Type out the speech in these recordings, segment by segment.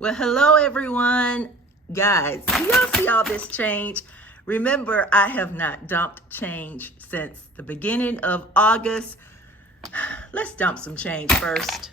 Well, hello everyone. Guys, do y'all see all this change? Remember, I have not dumped change since the beginning of August. Let's dump some change first.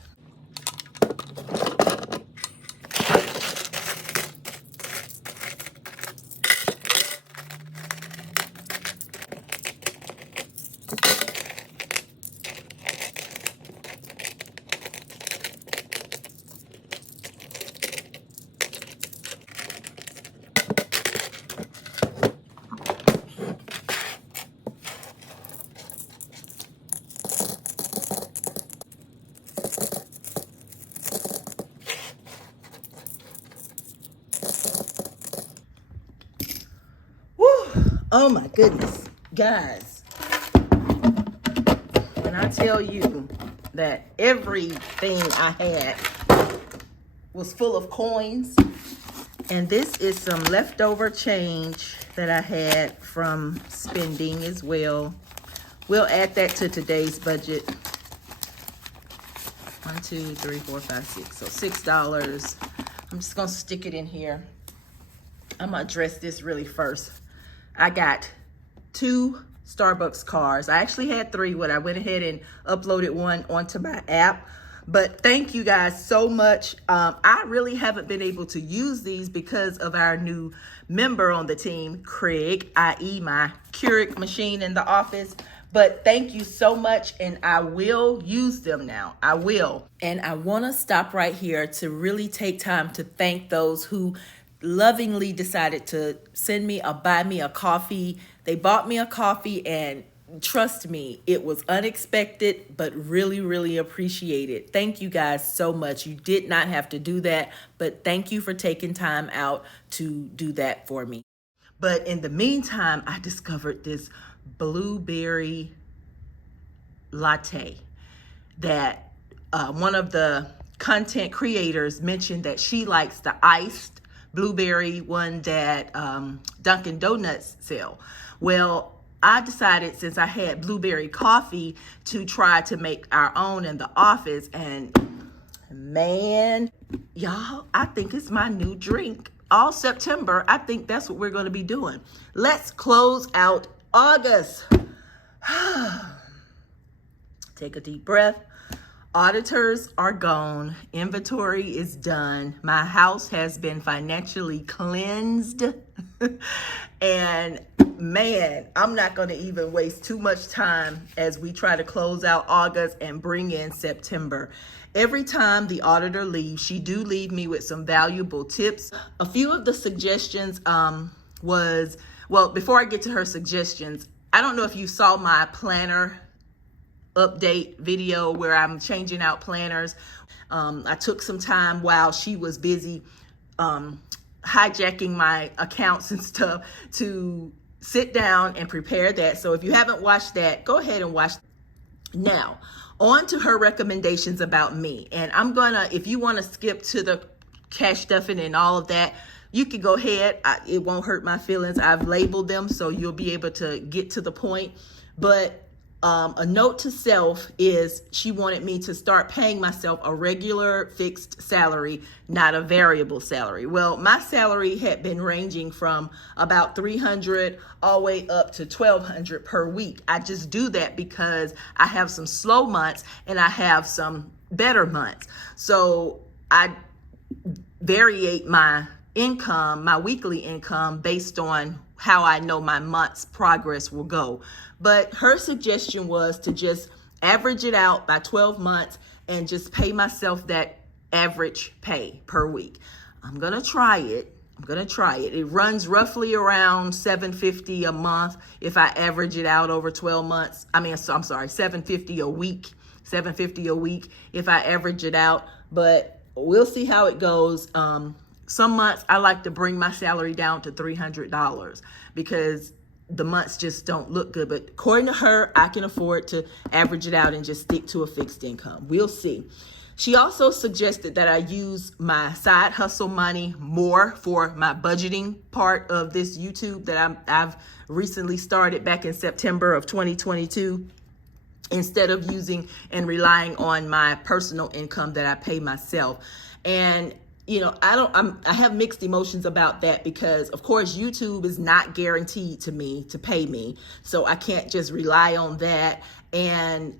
Oh my goodness, guys, when I tell you that everything I had was full of coins, and this is some leftover change that I had from spending as well. We'll add that to today's budget. 1, 2, 3, 4, 5, 6. So $6. I'm just gonna stick it in here. I'm gonna address this really first. I got 2 Starbucks cards. I actually had 3, but I went ahead and uploaded one onto my app. But thank you guys so much. I really haven't been able to use these because of our new member on the team, Craig, i.e. my Keurig machine in the office. But thank you so much, and I will use them now. I will. And I want to stop right here to really take time to thank those who lovingly decided to send me or buy me a coffee. They bought me a coffee, and trust me, it was unexpected, but really, really appreciated. Thank you guys so much. You did not have to do that, but thank you for taking time out to do that for me. But in the meantime, I discovered this blueberry latte that one of the content creators mentioned that she likes the iced blueberry one that Dunkin' Donuts sell. Well, I decided, since I had blueberry coffee, to try to make our own in the office. And man, y'all, I think it's my new drink. All September, I think that's what we're going to be doing. Let's close out August. Take a deep breath. Auditors are gone. Inventory is done. My house has been financially cleansed. And man, I'm not going to even waste too much time as we try to close out August and bring in September. Every time the auditor leaves, she do leave me with some valuable tips. A few of the suggestions well, before I get to her suggestions, I don't know if you saw my planner update video where I'm changing out planners. I took some time while she was busy hijacking my accounts and stuff to sit down and prepare that. So if you haven't watched that, go ahead and watch. Now, on to her recommendations about me. And I'm gonna, if you want to skip to the cash stuffing and all of that, you can go ahead. It won't hurt my feelings. I've labeled them so you'll be able to get to the point. But a note to self is she wanted me to start paying myself a regular fixed salary, not a variable salary. Well, my salary had been ranging from about $300 all the way up to $1,200 per week. I just do that because I have some slow months and I have some better months. So I variate my income, my weekly income, based on how I know my month's progress will go. But her suggestion was to just average it out by 12 months and just pay myself that average pay per week. I'm gonna try it. It runs roughly around $750 a month if I average it out over 12 months. $750 a week. $750 a week if I average it out. But we'll see how it goes. Some months I like to bring my salary down to $300 because the months just don't look good. But according to her, I can afford to average it out and just stick to a fixed income. We'll see. She also suggested that I use my side hustle money more for my budgeting part of this YouTube that I've recently started back in September of 2022, instead of using and relying on my personal income that I pay myself. And I have mixed emotions about that because of course YouTube is not guaranteed to me to pay me. So I can't just rely on that. And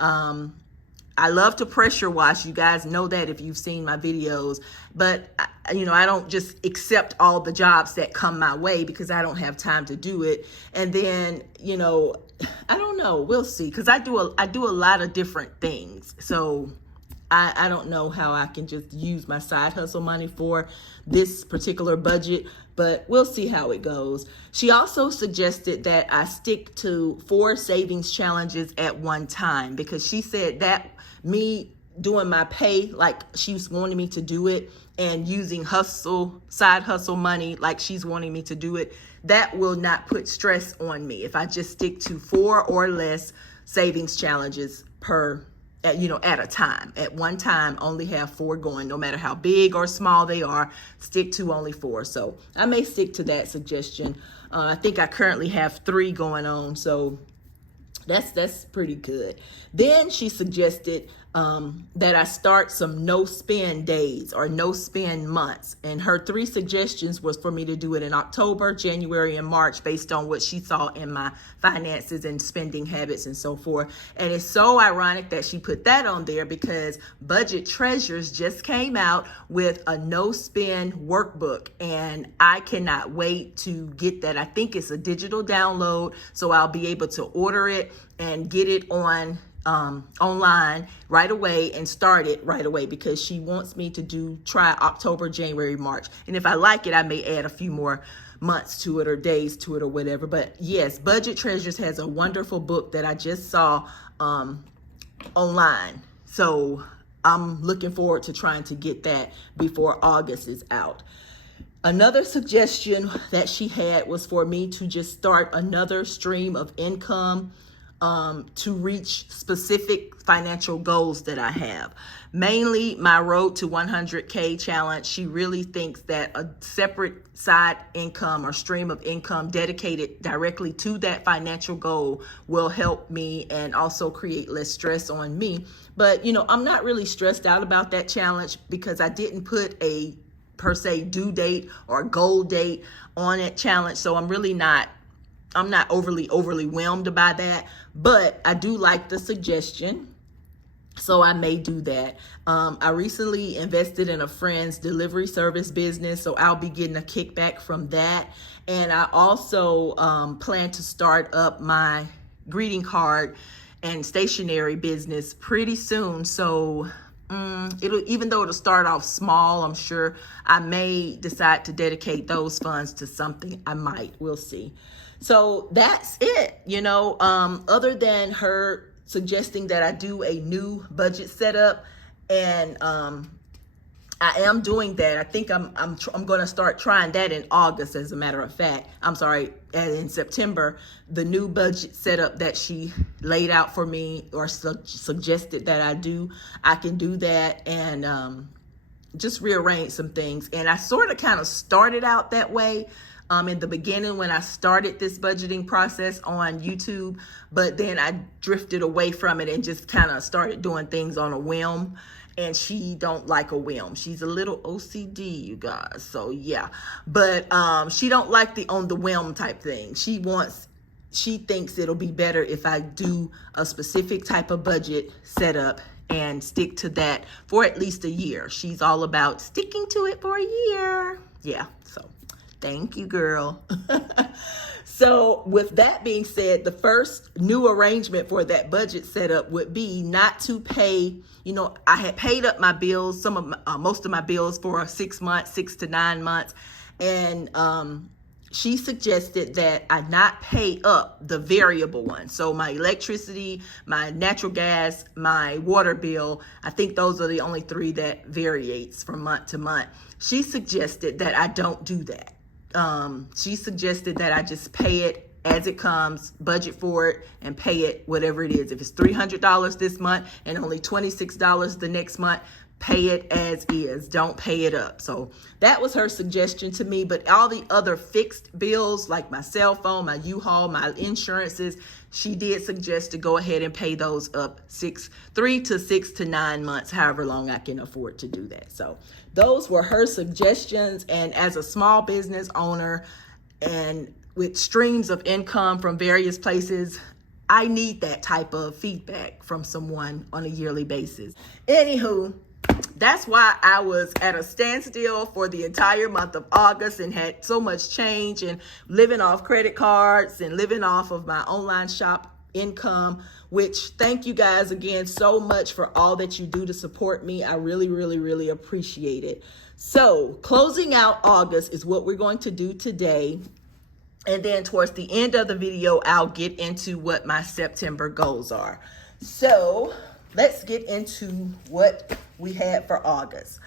I love to pressure wash. You guys know that if you've seen my videos, but I don't just accept all the jobs that come my way because I don't have time to do it. And then, I don't know, we'll see. Cause I do a lot of different things. So I don't know how I can just use my side hustle money for this particular budget, but we'll see how it goes. She also suggested that I stick to 4 savings challenges at one time because she said that me doing my pay like she's wanting me to do it and using side hustle money like she's wanting me to do it, that will not put stress on me if I just stick to 4 or less savings challenges at a time. At one time, only have 4 going, no matter how big or small they are, stick to only 4. So I may stick to that suggestion. I think I currently have 3 going on, so that's pretty good. Then she suggested that I start some no spend days or no spend months. And her 3 suggestions was for me to do it in October, January, and March based on what she saw in my finances and spending habits and so forth. And it's so ironic that she put that on there because Budget Treasures just came out with a no spend workbook. And I cannot wait to get that. I think it's a digital download, so I'll be able to order it and get it online right away and start it right away because she wants me to try October, January, March. And if I like it, I may add a few more months to it or days to it or whatever. But yes, Budget Treasures has a wonderful book that I just saw online. So I'm looking forward to trying to get that before August is out. Another suggestion that she had was for me to just start another stream of income to reach specific financial goals that I have. Mainly my Road to 100K challenge. She really thinks that a separate side income or stream of income dedicated directly to that financial goal will help me and also create less stress on me. But, I'm not really stressed out about that challenge because I didn't put a per se due date or goal date on it challenge. So I'm not overly whelmed by that, but I do like the suggestion. So I may do that. I recently invested in a friend's delivery service business, so I'll be getting a kickback from that. And I also plan to start up my greeting card and stationery business pretty soon. So even though it'll start off small, I'm sure I may decide to dedicate those funds to something. We'll see. So that's it, other than her suggesting that I do a new budget setup, and I am doing that. I think I'm going to start trying that in August, as a matter of fact. I'm sorry, in September, the new budget setup that she laid out for me or suggested that I can do that and just rearrange some things. And I sort of kind of started out that way in the beginning when I started this budgeting process on YouTube, but then I drifted away from it and just kind of started doing things on a whim. And she don't like a whim. She's a little OCD, you guys. So yeah, but she don't like the on the whim type thing. She thinks it'll be better if I do a specific type of budget setup and stick to that for at least a year. She's all about sticking to it for a year. Yeah, so thank you, girl. So with that being said, the first new arrangement for that budget setup would be not to pay, I had paid up my bills, most of my bills for 6 months, 6 to 9 months. And she suggested that I not pay up the variable one. So my electricity, my natural gas, my water bill, I think those are the only 3 that varies from month to month. She suggested that I don't do that. She suggested that I just pay it as it comes, budget for it, and pay it whatever it is. If it's $300 this month and only $26 the next month, pay it as is. Don't pay it up. So that was her suggestion to me. But all the other fixed bills, like my cell phone, my U-Haul, my insurances, she did suggest to go ahead and pay those up 3 to 6 to 9 months, however long I can afford to do that. So those were her suggestions. And as a small business owner and with streams of income from various places, I need that type of feedback from someone on a yearly basis. Anywho, that's why I was at a standstill for the entire month of August and had so much change and living off credit cards and living off of my online shop income, which thank you guys again so much for all that you do to support me. I really, really, really appreciate it. So closing out August is what we're going to do today. And then towards the end of the video, I'll get into what my September goals are. So let's get into what we had for August.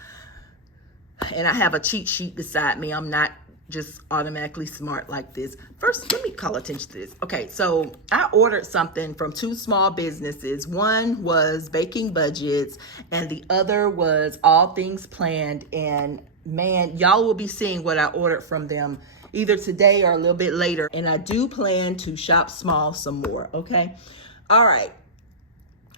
And I have a cheat sheet beside me. I'm not just automatically smart like this. First, let me call attention to this. Okay, so I ordered something from 2 small businesses. One was Baking Budgets, and the other was All Things Planned. And man, y'all will be seeing what I ordered from them either today or a little bit later. And I do plan to shop small some more, okay? All right.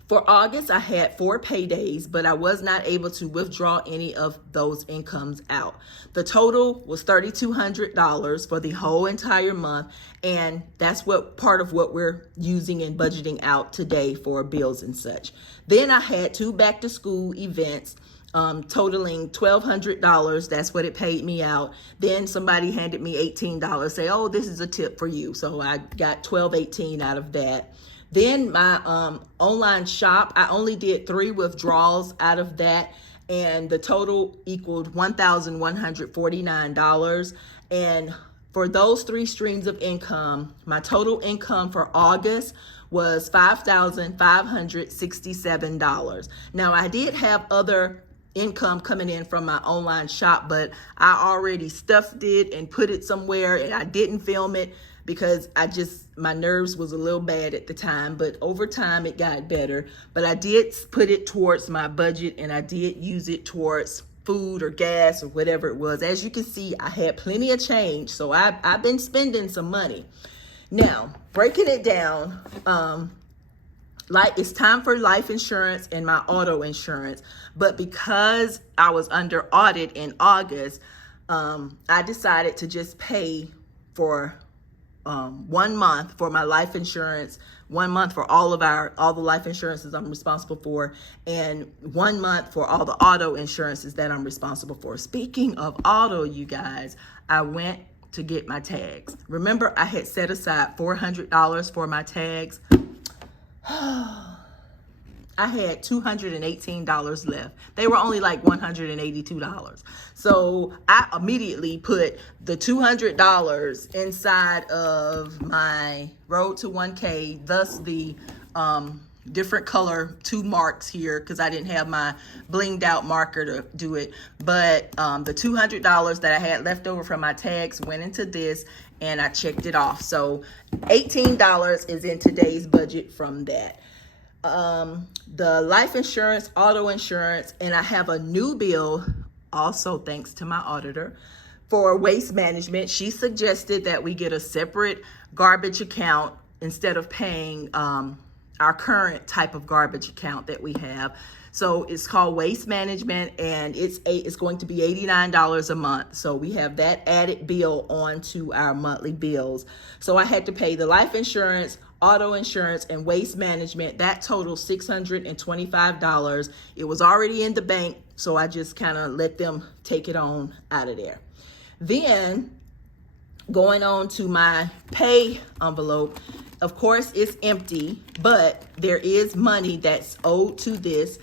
For August, I had 4 paydays, but I was not able to withdraw any of those incomes out. The total was $3,200 for the whole entire month, and that's what part of what we're using and budgeting out today for bills and such. Then I had 2 back-to-school events totaling $1,200. That's what it paid me out. Then somebody handed me $18, say, oh, this is a tip for you. So I got $12.18 out of that. Then my online shop, I only did 3 withdrawals out of that, and the total equaled $1,149. And for those 3 streams of income, my total income for August was $5,567. Now, I did have other income coming in from my online shop, but I already stuffed it and put it somewhere, and I didn't film it because my nerves was a little bad at the time, but over time it got better. But I did put it towards my budget, and I did use it towards food or gas or whatever it was. As you can see, I had plenty of change, so I've been spending some money. Now, breaking it down, like it's time for life insurance and my auto insurance, but because I was under audit in August, I decided to just pay for 1 month for my life insurance, 1 month for all the life insurances I'm responsible for, and 1 month for all the auto insurances that I'm responsible for. Speaking of auto, you guys, I went to get my tags. Remember, I had set aside $400 for my tags. I had $218 left. They were only like $182. So I immediately put the $200 inside of my Road to 1K, thus the different color 2 marks here because I didn't have my blinged out marker to do it. But the $200 that I had left over from my tags went into this, and I checked it off. So $18 is in today's budget from that. The life insurance, auto insurance, and I have a new bill, also thanks to my auditor, for waste management. She suggested that we get a separate garbage account instead of paying our current type of garbage account that we have. So it's called waste management, and it's going to be $89 a month. So we have that added bill onto our monthly bills. So I had to pay the life insurance, auto insurance, and waste management. That totaled $625. It was already in the bank, so I just kind of let them take it on out of there. Then going on to my pay envelope, of course it's empty, but there is money that's owed to this.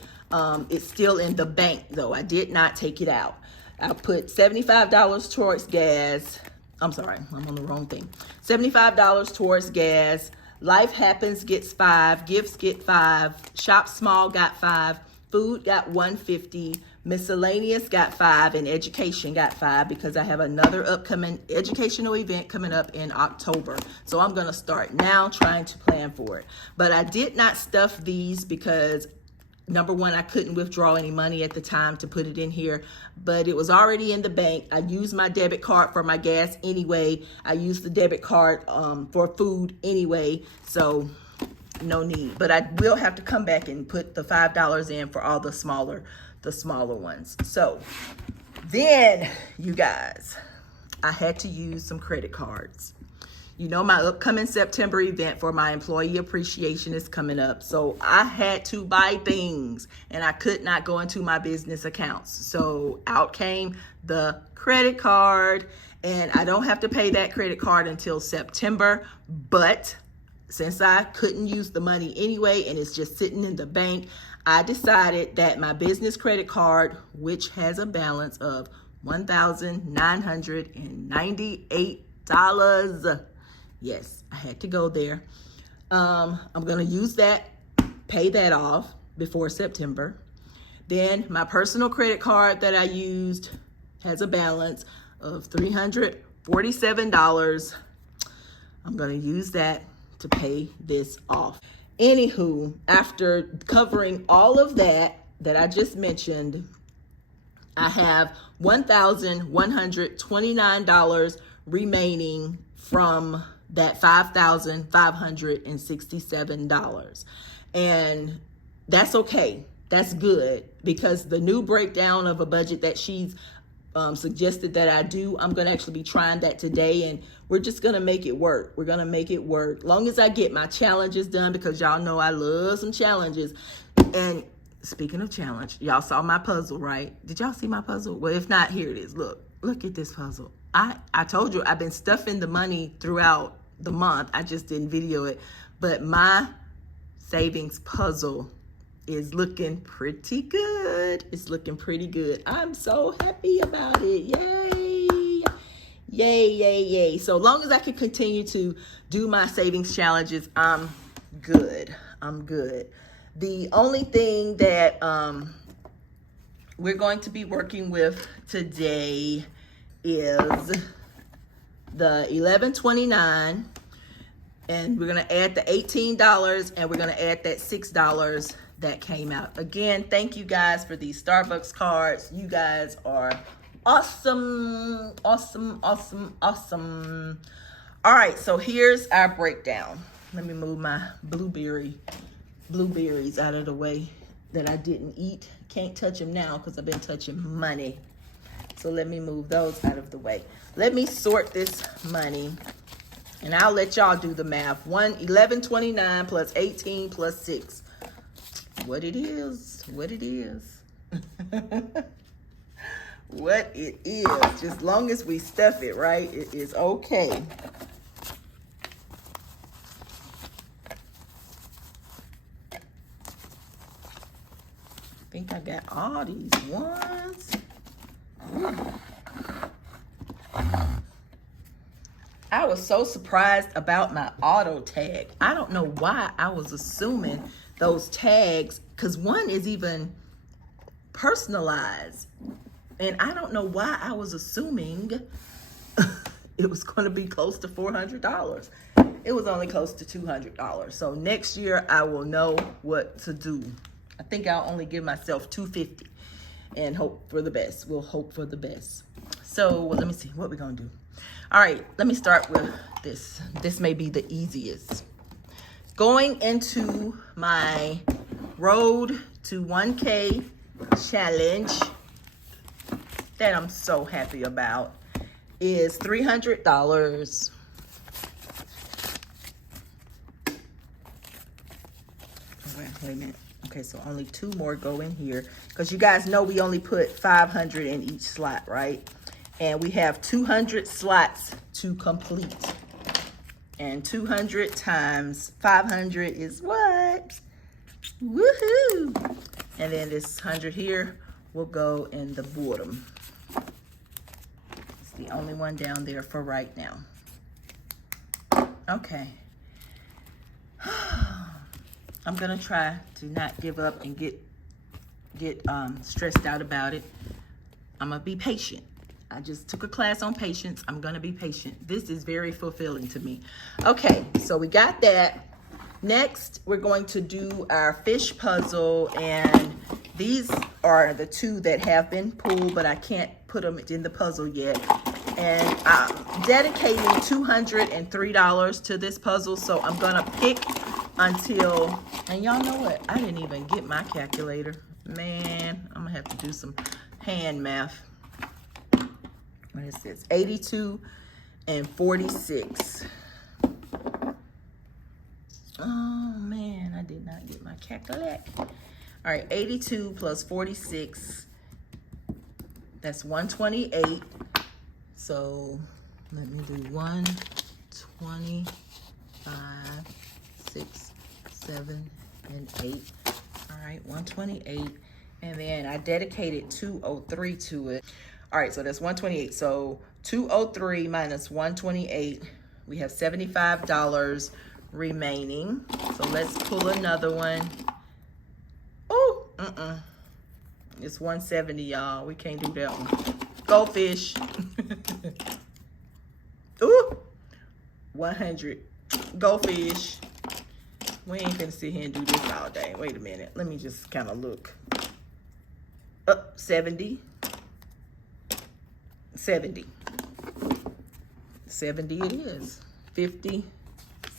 It's still in the bank though. I did not take it out. I put $75 towards gas. I'm sorry, I'm on the wrong thing. $75 towards gas. Life Happens gets 5, gifts get 5, shop small got 5, food got $150, miscellaneous got 5, and education got 5 because I have another upcoming educational event coming up in October. So I'm gonna start now trying to plan for it. But I did not stuff these because Number one, I couldn't withdraw any money at the time to put it in here, but it was already in the bank. I used my debit card for my gas anyway. I used the debit card for food anyway, so no need. But I will have to come back and put the $5 in for all the smaller ones. So then, you guys, I had to use some credit cards. You know, my upcoming September event for my employee appreciation is coming up. So I had to buy things and I could not go into my business accounts. So out came the credit card, and I don't have to pay that credit card until September. But since I couldn't use the money anyway and it's just sitting in the bank, I decided that my business credit card, which has a balance of $1,998, yes, I had to go there. I'm going to use that, pay that off before September. Then my personal credit card that I used has a balance of $347. I'm going to use that to pay this off. Anywho, after covering all of that I just mentioned, I have $1,129 remaining from that $5,567. And that's okay. That's good, because the new breakdown of a budget that she's suggested that I do, I'm going to actually be trying that today, and we're just going to make it work. We're going to make it work. Long as I get my challenges done, because y'all know I love some challenges. And speaking of challenge, y'all saw my puzzle, right? Did y'all see my puzzle? Well, if not, here it is. Look at this puzzle. I told you I've been stuffing the money throughout the month. I just didn't video it, but my savings puzzle is looking pretty good. It's looking pretty good. I'm so happy about it. Yay. Yay, yay, yay. So long as I can continue to do my savings challenges, I'm good. I'm good. The only thing that we're going to be working with today is the $11.29, and we're going to add the $18, and we're going to add that $6 that came out. Again, thank you guys for these Starbucks cards. You guys are awesome, awesome, awesome, awesome. All right, so here's our breakdown. Let me move my blueberries out of the way that I didn't eat. Can't touch them now because I've been touching money. So let me move those out of the way. Let me sort this money, and I'll let y'all do the math. $11.29 plus 18 plus 6. What it is. What it is. What it is. Just long as we stuff it, right? It is okay. I think I got all these ones. I was so surprised about my auto tag. I don't know why I was assuming those tags, because one is even personalized. And I don't know why I was assuming it was going to be close to $400. It was only close to $200. So next year I will know what to do. I think I'll only give myself $250 and hope for the best. We'll hope for the best. So let me see what we're going to do. All right, let me start with this. This may be the easiest. Going into my Road to 1K challenge that I'm so happy about is $300. Wait a minute. Okay, so only 2 more go in here, because you guys know we only put 500 in each slot, right? And we have 200 slots to complete. And 200 times 500 is what? Woohoo! And then this 100 here will go in the bottom. It's the only one down there for right now. Okay. I'm gonna try to not give up and get stressed out about it. I'm gonna be patient. I just took a class on patience. I'm gonna be patient. This is very fulfilling to me. Okay, so we got that. Next, we're going to do our fish puzzle, and these are the two that have been pulled, but I can't put them in the puzzle yet. And I'm dedicating $203 to this puzzle, so I'm gonna pick until, and y'all know what? I didn't even get my calculator. Man, I'm gonna have to do some hand math. What is this? 82 and 46. Oh man, I did not get my calculator. All right, 82 plus 46, that's 128. So let me do 125, 6, 7, and 8. All right, 128. And then I dedicated 203 to it. All right, so that's 128. So 203 minus 128, we have $75 remaining. So let's pull another one. Oh, it's 170, y'all. We can't do that one. Go fish. Ooh, 100. Go fish. We ain't gonna sit here and do this all day. Wait a minute. Let me just kind of look. 70. 70. 70 it is. 50.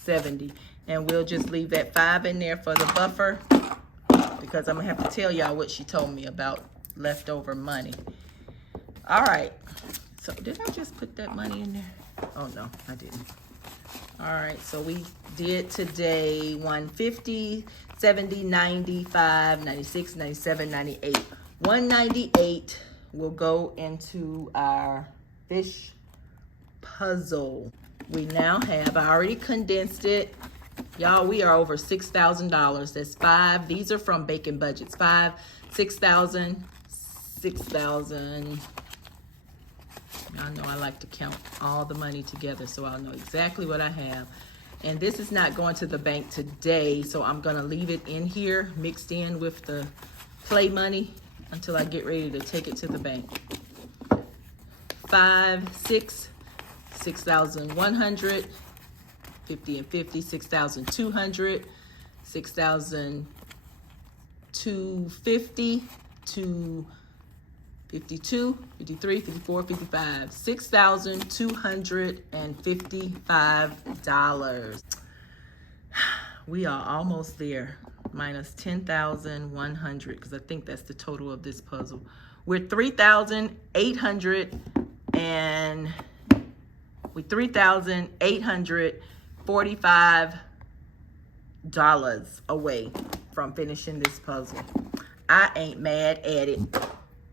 70, and we'll just leave that 5 in there for the buffer, because I'm gonna have to tell y'all what she told me about leftover money. All right, so did I just put that money in there? Oh no, I didn't. All right, so we did today 150, 70, 95, 96, 97, 98. 198 will go into our fish puzzle. We now have, I already condensed it. Y'all, we are over $6,000. That's 5. These are from Baking Budgets. 5, 6,000, 6,000. Y'all know I like to count all the money together so I'll know exactly what I have. And this is not going to the bank today, so I'm gonna leave it in here mixed in with the play money until I get ready to take it to the bank. 5, 6, 6,100, 50 and 50, 6,200, 6,250, 252, 53, 54, 55, $6,255. We are almost there, minus 10,100, because I think that's the total of this puzzle. We're $3,845 away from finishing this puzzle. I ain't mad at it.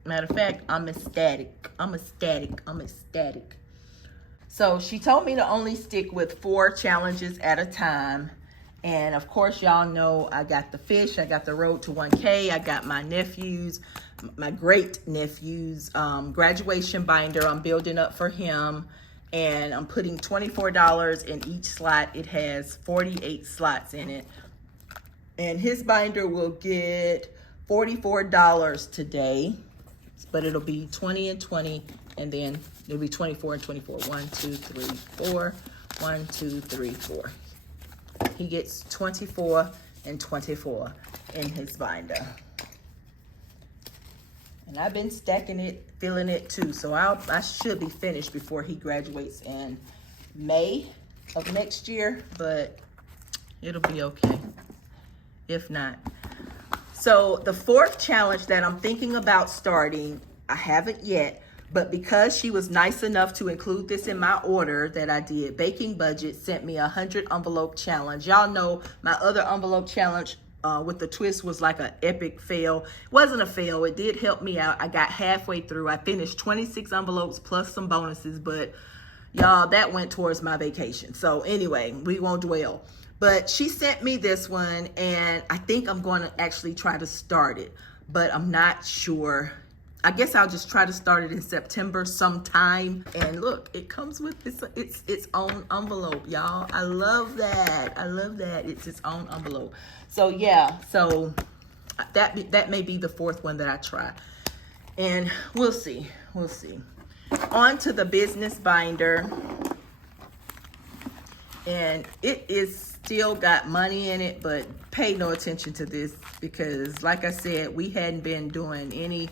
Matter of fact, I'm ecstatic. I'm ecstatic. I'm ecstatic. So she told me to only stick with 4 challenges at a time. And of course, y'all know I got the fish, I got the road to 1K, I got my nephews, my great nephew's graduation binder I'm building up for him. And I'm putting $24 in each slot. It has 48 slots in it. And his binder will get $44 today, but it'll be 20 and 20, and then it'll be 24 and 24. 1, 2, 3, 4. 1, 2, 3, 4. He gets 24 and 24 in his binder. And I've been stacking it, filling it too. So I should be finished before he graduates in May of next year, but it'll be okay if not. So the 4th challenge that I'm thinking about starting, I haven't yet, but because she was nice enough to include this in my order that I did, Baking Budget sent me a 100 envelope challenge. Y'all know my other envelope challenge with the twist was like an epic fail. It wasn't a fail. It did help me out. I got halfway through. I finished 26 envelopes plus some bonuses, but y'all, that went towards my vacation. So anyway, we won't dwell. But she sent me this one, and I think I'm going to actually try to start it, but I'm not sure. I guess I'll just try to start it in September sometime. And look, it comes with its own envelope, y'all. I love that. I love that. It's its own envelope. So yeah, so that may be the 4th one that I try. And we'll see. We'll see. On to the business binder. And it is still got money in it, but pay no attention to this because like I said, we hadn't been doing any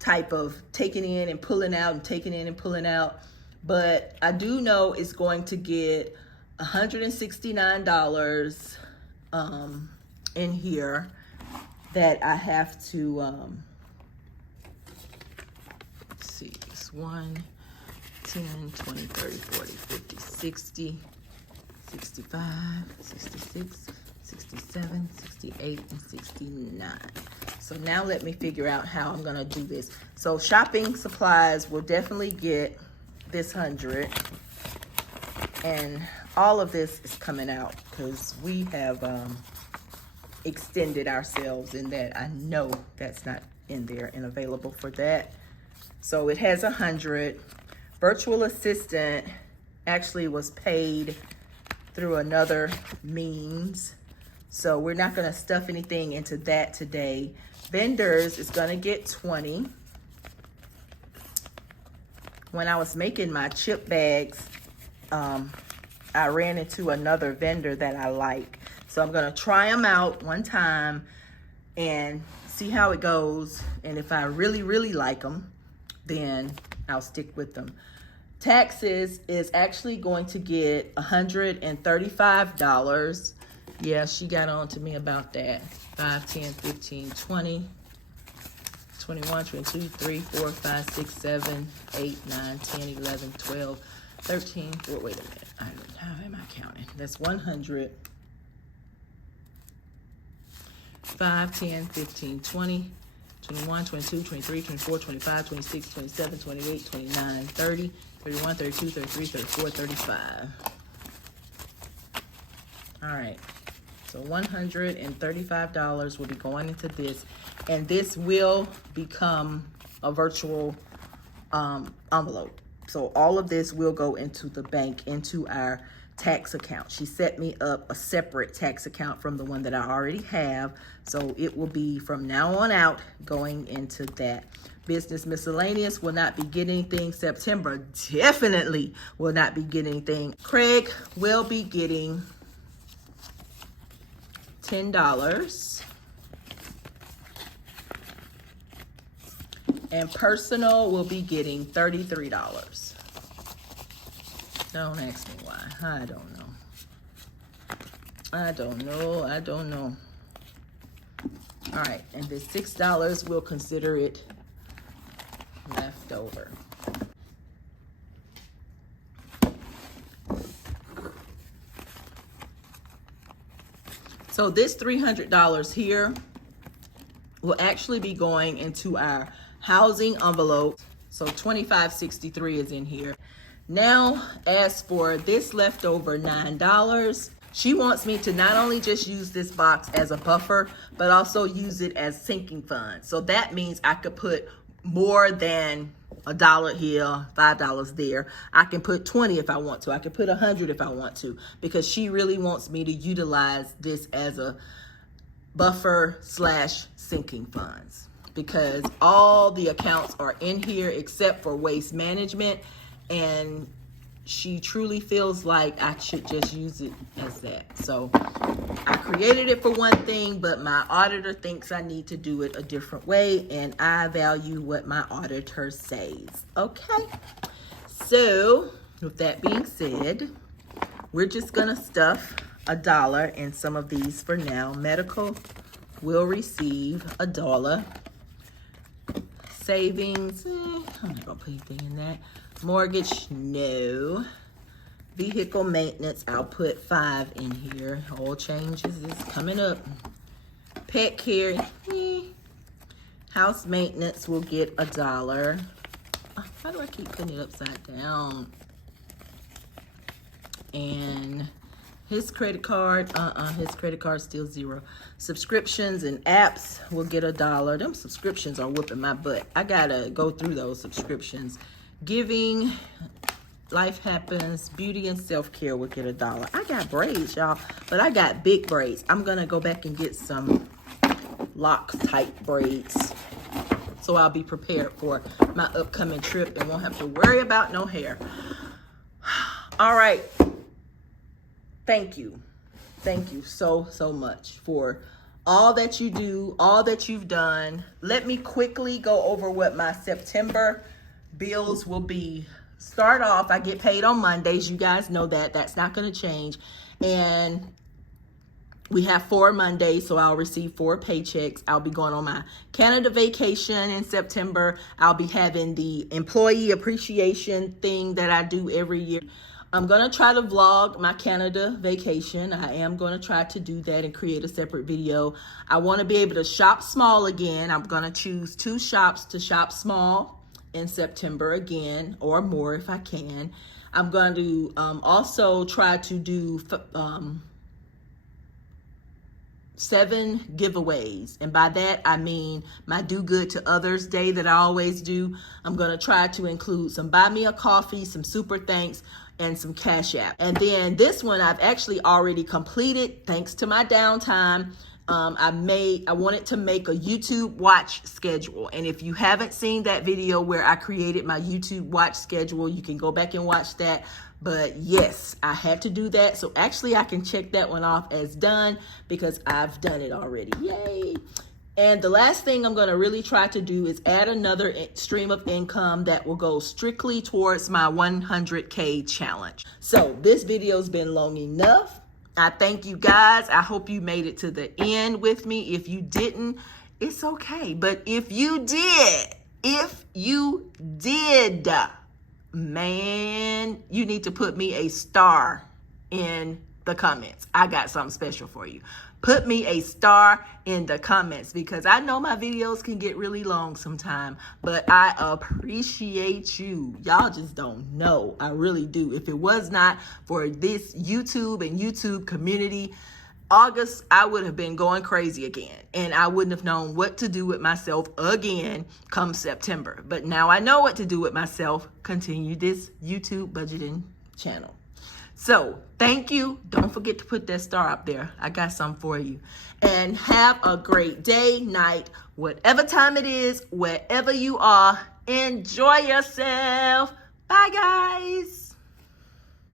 type of taking in and pulling out and taking in and pulling out. But I do know it's going to get $169 in here that I have to let's see, it's 1, 10, 20, 30, 40, 50, 60, 65, 66, 67, 68, and 69. So now let me figure out how I'm gonna do this. So shopping supplies will definitely get this 100, and all of this is coming out because we have extended ourselves in that. I know that's not in there and available for that. So it has 100. Virtual assistant actually was paid through another means, so we're not going to stuff anything into that today. Vendors is going to get 20. When I was making my chip bags, I ran into another vendor that I like, so I'm going to try them out one time and see how it goes, and if I really like them, then I'll stick with them. Taxes is actually going to get $135. Yeah, she got on to me about that. 5, 10, 15, 20, 21, 22, 3, 4, 5, 6, 7, 8, 9, 10, 11, 12, 13, 4, wait a minute. How am I counting? That's 100. 5, 10, 15, 20, 21, 22, 23, 24, 25, 26, 27, 28, 29, 30, 31, 32, 33, 34, 35. All right. So $135 will be going into this, and this will become a virtual envelope. So all of this will go into the bank, into our tax account. She set me up a separate tax account from the one that I already have. So it will be from now on out going into that. Business miscellaneous will not be getting anything. September definitely will not be getting anything. Craig will be getting $10. And personal will be getting $33. Don't ask me why. I don't know. I don't know. All right, and this $6, we'll consider it left over. So this $300 here will actually be going into our housing envelope. So $25.63 is in here. Now, as for this leftover $9, she wants me to not only just use this box as a buffer, but also use it as sinking funds. So that means I could put more than $1 here, $5 there. I can put 20 if I want to. I can put 100 if I want to, because she really wants me to utilize this as a buffer / sinking funds, because all the accounts are in here except for waste management, and she truly feels like I should just use it as that. So I created it for one thing, but my auditor thinks I need to do it a different way, and I value what my auditor says. Okay, so with that being said, we're just gonna stuff $1 in some of these for now. Medical will receive $1. Savings, I'm not gonna put anything in that. Mortgage, no. Vehicle maintenance, I'll put 5 in here. Oil changes is coming up. Pet care, House maintenance will get $1. How do I keep putting it upside down? And his credit card, his credit card's still 0. Subscriptions and apps will get $1. Them subscriptions are whooping my butt. I gotta go through those subscriptions. Giving, life happens, beauty and self-care will get $1. I got braids, y'all, but I got big braids. I'm gonna go back and get some lock type braids, so I'll be prepared for my upcoming trip and won't have to worry about no hair. All right. thank you. Thank you so, so much for all that you do, all that you've done. Let me quickly go over what my September bills will be. Start off, I get paid on Mondays. You guys know that. That's not going to change. And we have 4 Mondays, so I'll receive 4 paychecks. I'll be going on my Canada vacation in September. I'll be having the employee appreciation thing that I do every year. I'm going to try to vlog my Canada vacation. I am going to try to do that and create a separate video. I want to be able to shop small again. I'm going to choose 2 shops to shop small in September again, or more if I can. I'm going to also try to do 7 giveaways, and by that I mean my Do Good to Others Day that I always do. I'm going to try to include some buy me a coffee, some super thanks, and some Cash App. And then this one I've actually already completed thanks to my downtime. I wanted to make a YouTube watch schedule, and if you haven't seen that video where I created my YouTube watch schedule, you can go back and watch that. But yes, I had to do that. So actually I can check that one off as done because I've done it already. Yay. And the last thing I'm going to really try to do is add another stream of income that will go strictly towards my 100K challenge. So this video's been long enough. I thank you guys. I hope you made it to the end with me. If you didn't, it's okay. But if you did, man, you need to put me a star in the comments. I got something special for you. Put me a star in the comments because I know my videos can get really long sometime, but I appreciate you. Y'all just don't know. I really do. If it was not for this YouTube and YouTube community, August, I would have been going crazy again, and I wouldn't have known what to do with myself again come September. But now I know what to do with myself. Continue this YouTube budgeting channel. So thank you. Don't forget to put that star up there. I got some for you. And have a great day, night, whatever time it is, wherever you are. Enjoy yourself. Bye, guys.